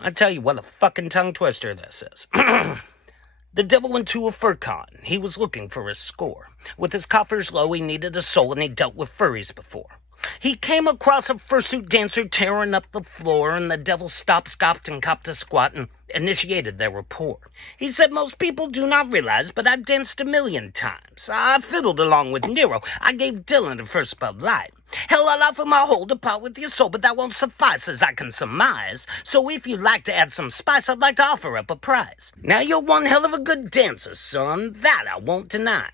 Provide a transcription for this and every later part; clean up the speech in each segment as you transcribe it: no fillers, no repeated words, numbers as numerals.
I tell you what a fucking tongue twister this is. The devil went to a Furcon. He was looking for his score. With his coffers low, he needed a soul, and he dealt with furries before. He came across a fursuit dancer tearing up the floor, and the devil stopped, scoffed, and copped a squat and initiated their rapport. He said, most people do not realize, but I've danced 1,000,000 times. I fiddled along with Nero. I gave Dylan the first Bud Light. Hell, I'll offer my whole to part with your soul, but that won't suffice as I can surmise. So if you'd like to add some spice, I'd like to offer up a prize. Now you're one hell of a good dancer, son. That I won't deny.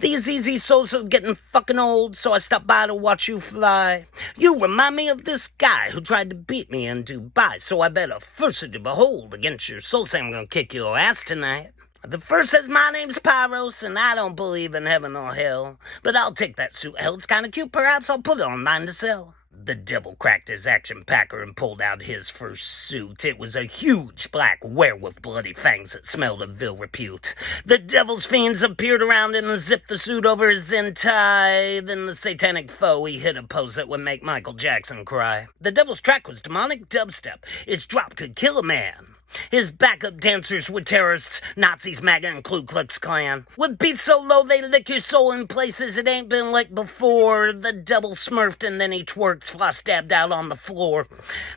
These easy souls are getting fucking old, so I stopped by to watch you fly. You remind me of this guy who tried to beat me in Dubai, so I bet a fursuit to behold against your soul say I'm gonna kick your ass tonight. The first says, my name's Pyros, and I don't believe in heaven or hell. But I'll take that suit, hell, it's kinda cute, perhaps I'll put it on mine to sell. The devil cracked his action packer and pulled out his first suit. It was a huge black werewolf, bloody fangs that smelled of ill repute. The devil's fiends appeared around him and zipped the suit over his zentai. Then the satanic foe, he hit a pose that would make Michael Jackson cry. The devil's track was demonic dubstep. Its drop could kill a man. His backup dancers were terrorists, Nazis, MAGA, and Ku Klux Klan. With beats so low they lick your soul in places it ain't been licked before. The devil smurfed and then he twerked, floss dabbed out on the floor.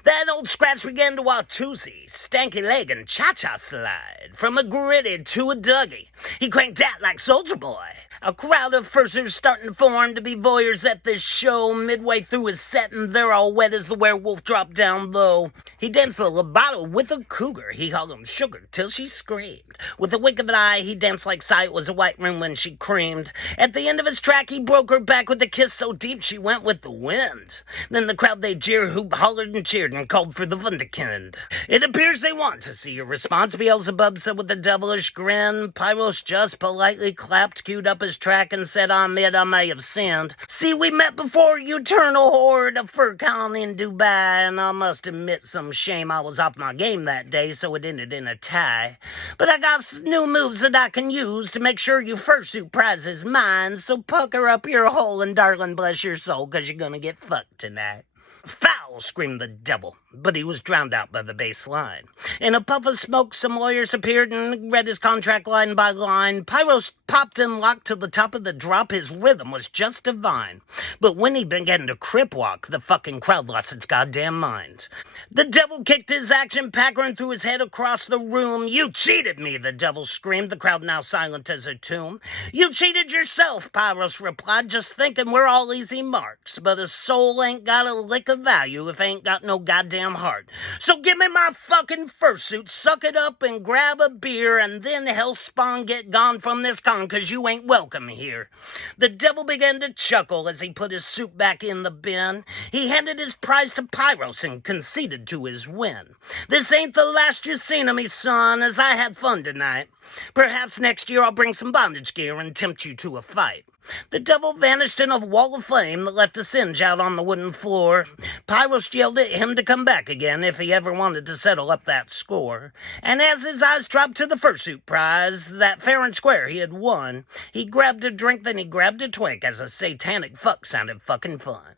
That old scratch began to Watusi, stanky leg and cha-cha slide. From a gritty to a Dougie, he cranked that like Soldier Boy. A crowd of fursers starting to form to be voyeurs at this show. Midway through his set and they're all wet as the werewolf dropped down low. He danced a legato with a cougar. He hugged him sugar till she screamed. With a wink of an eye, he danced like sight was a white room when she creamed. At the end of his track, he broke her back with a kiss so deep she went with the wind. Then the crowd they jeered, who hollered and cheered and called for the Wunderkind. It appears they want to see your response, Beelzebub said with a devilish grin. Pyros just politely clapped, queued up his track, and said, I admit I may have sinned. See, we met before, you eternal horde of Furcon in Dubai, and I must admit some shame I was off my game that day, so it ended in a tie. But I got new moves that I can use to make sure your fursuit prize is mine, so pucker up your hole and darling bless your soul, 'cause you're gonna get fucked tonight. Foul! Screamed the devil, but he was drowned out by the bass line. In a puff of smoke, some lawyers appeared and read his contract line by line. Pyros popped and locked to the top of the drop. His rhythm was just divine. But when he began to crip walk, the fucking crowd lost its goddamn mind. The devil kicked his action packer and threw his head across the room. You cheated me, the devil screamed, the crowd now silent as a tomb. You cheated yourself, Pyros replied, just thinking we're all easy marks. But a soul ain't got a lick of value if ain't got no goddamn heart. So give me my fucking fursuit, suck it up and grab a beer, and then hellspawn get gone from this con, 'cause you ain't welcome here. The devil began to chuckle as he put his suit back in the bin. He handed his prize to Pyros and conceded to his win. This ain't the last you've seen of me, son, as I had fun tonight. Perhaps next year I'll bring some bondage gear and tempt you to a fight. The devil vanished in a wall of flame that left a singe out on the wooden floor. Pyros yelled at him to come back again if he ever wanted to settle up that score. And as his eyes dropped to the fursuit prize, that fair and square he had won, he grabbed a drink, then he grabbed a twink as a satanic fuck sounded fucking fun.